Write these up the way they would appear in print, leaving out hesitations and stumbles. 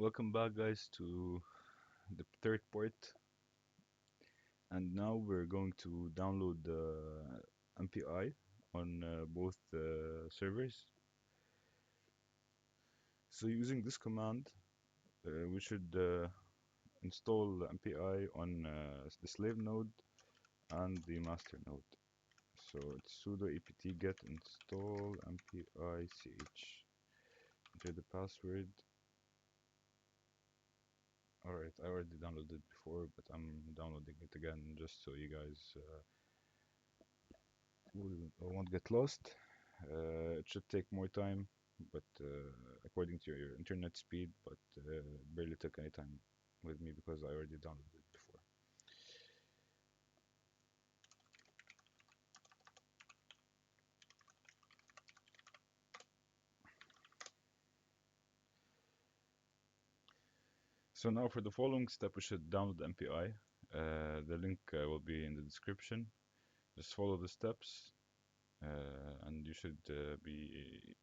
Welcome back, guys, to the third part. And now we're going to download the MPI on both servers. So using this command, we should install the MPI on the slave node and the master node. So it's sudo apt-get install mpich. Enter the password. Alright, I already downloaded it before, but I'm downloading it again just so you guys won't get lost. It should take more time, but according to your internet speed, but barely took any time with me because I already downloaded it before. So now for the following step, we should download the MPI. The link will be in the description. Just follow the steps, and you should be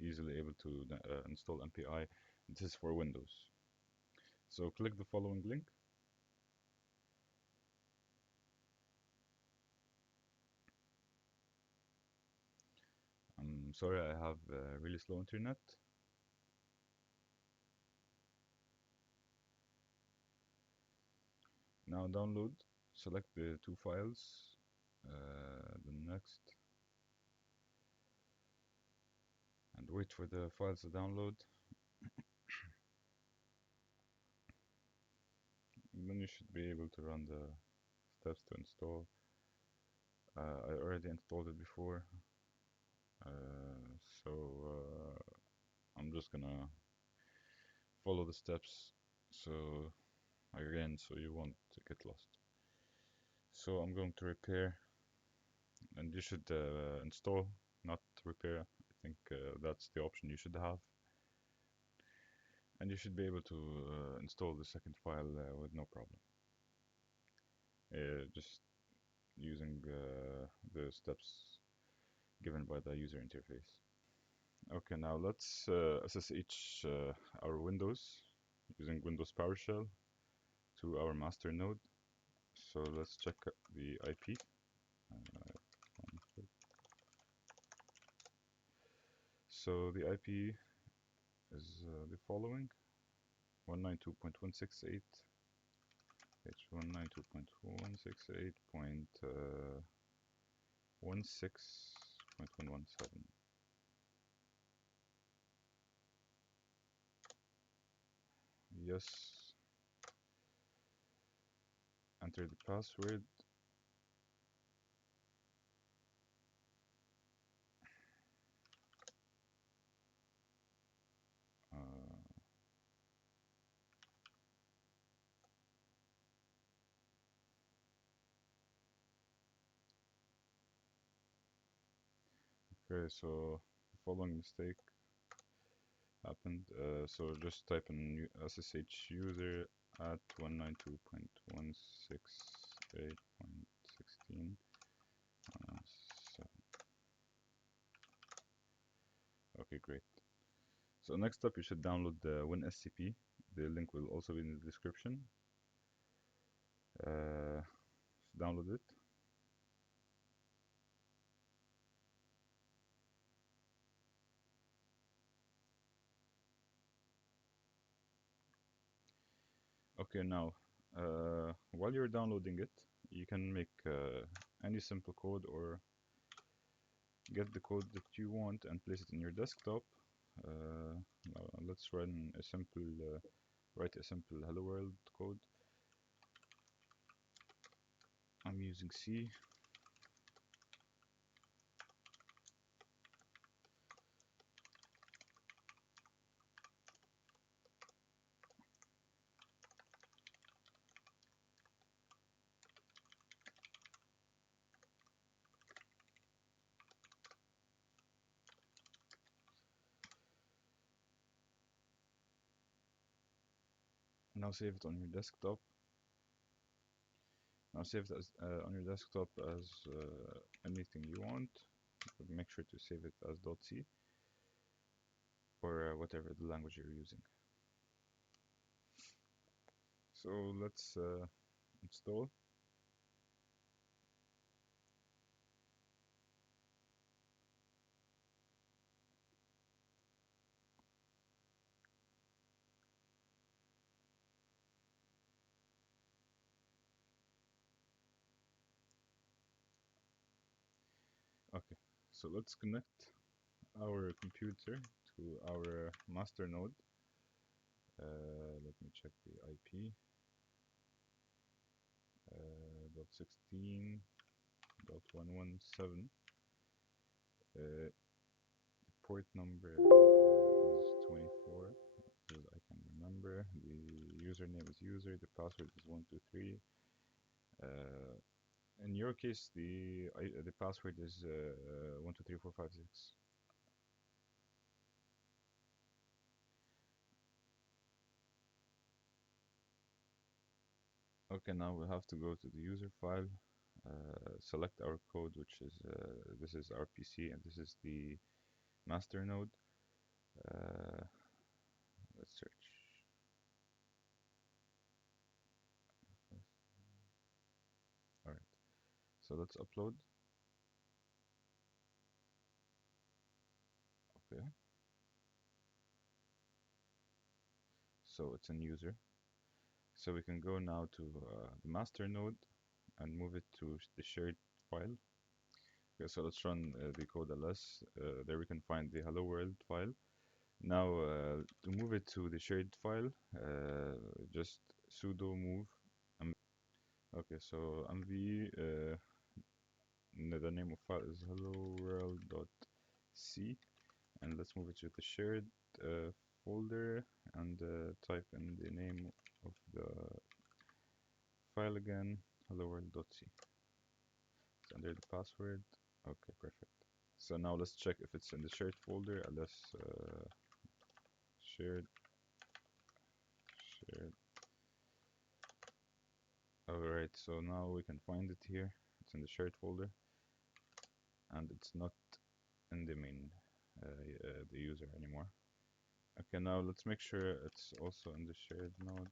easily able to install MPI. This is for Windows. So click the following link. I'm sorry, I have really slow internet. Now download, select the two files, the next, and wait for the files to download. And then you should be able to run the steps to install. I already installed it before, so I'm just gonna follow the steps so you won't get lost. So I'm going to repair, and you should install, not repair. I think that's the option you should have. And you should be able to install the second file with no problem. Just using the steps given by the user interface. Okay, now let's SSH our Windows using Windows PowerShell to our master node. So let's check the IP. So the IP is the following: 192.168 h192.168.16.117. Yes. Enter the password. Okay, so the following mistake happened. So just type in SSH user at 192.168.16. Okay, great. So next up, you should download the WinSCP. The link will also be in the description. Download it. Okay, now while you're downloading it, you can make any simple code or get the code that you want and place it in your desktop. Let's run a simple, write a simple hello world code. I'm using C. Now save it on your desktop. Now save it as, on your desktop as anything you want. But make sure to save it as .c or whatever the language you're using. So let's install. Okay, so let's connect our computer to our master node. Let me check the IP. .16.117. The port number is 24, because I can remember. The username is user. The password is 123. In your case, the password is 123456. Okay, now we have to go to the user file, select our code, which is this is our PC and this is the master node. Let's search. All right, so let's upload. Okay, so it's in user. So we can go now to the master node and move it to the shared file. Okay, so let's run the code ls. There we can find the hello world file. Now to move it to the shared file, just sudo move. Okay, so mv, the name of file is helloworld.c, and let's move it to the shared folder and type in the name of the file again, helloworld.c. It's under the password. Okay, perfect. So now let's check if it's in the shared folder. Ls shared. Alright, so now we can find it here. It's in the shared folder, and it's not in the main the user anymore. Okay, now let's make sure it's also in the shared node,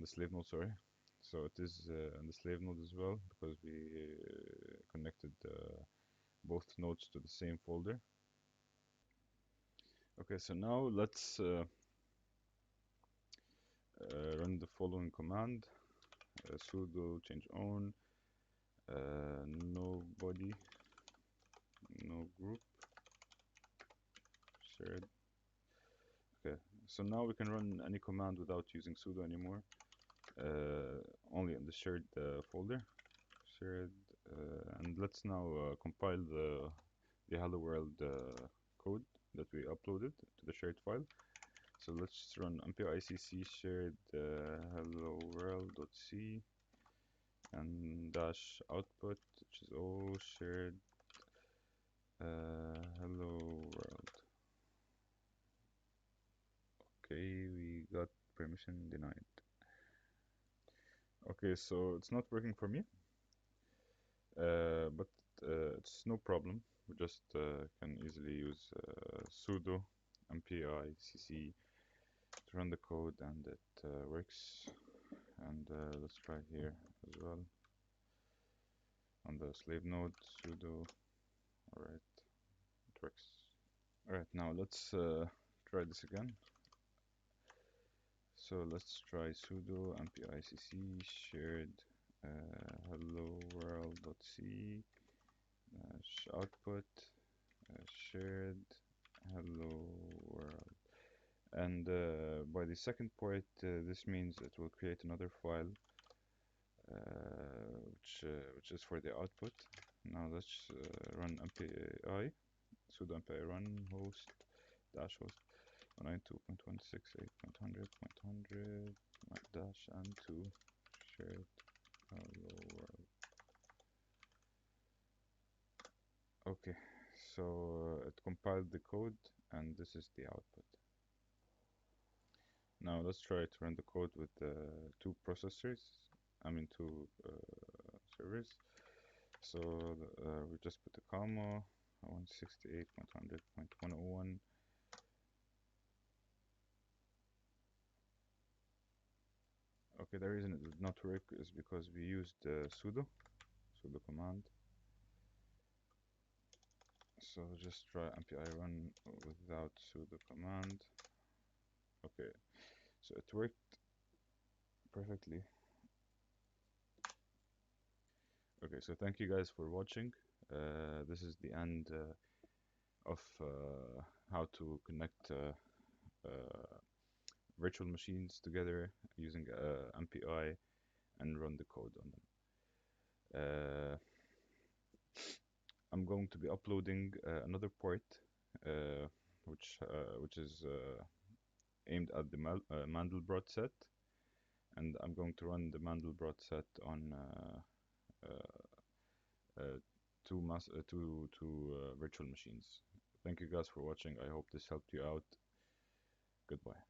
the slave node, sorry. So it is in the slave node as well, because we connected both nodes to the same folder. Okay, so now let's run the following command: sudo change own, nobody, no group, shared. Okay, so now we can run any command without using sudo anymore, only in the shared folder. Shared, and let's now compile the hello world code that we uploaded to the shared file. So let's run mpicc shared hello world.c and dash output, which is all shared hello world. Okay, we got permission denied. Okay, so it's not working for me, but it's no problem. We just can easily use sudo mpicc to run the code, and it works. And let's try here as well on the slave node, sudo. Alright, it works. Alright, now let's try this again. So let's try sudo mpicc shared hello world.c output shared hello world. And by the second part, this means it will create another file, which is for the output. Now let's run MPI, sudo mpirun host dash host 192.168.100.100 dash and 2 shared hello world. Okay, so it compiled the code, and this is the output. Now let's try to run the code with two processors, two servers. So we just put a comma, 168.100.101. Okay, the reason it did not work is because we used sudo command. So just try mpirun without sudo command. Okay, so it worked perfectly. Okay, so thank you guys for watching. This is the end of how to connect virtual machines together using MPI and run the code on them. I'm going to be uploading another part uh, which is aimed at the Mandelbrot set, and I'm going to run the Mandelbrot set on two virtual machines. Thank you guys for watching. I hope this helped you out. Goodbye.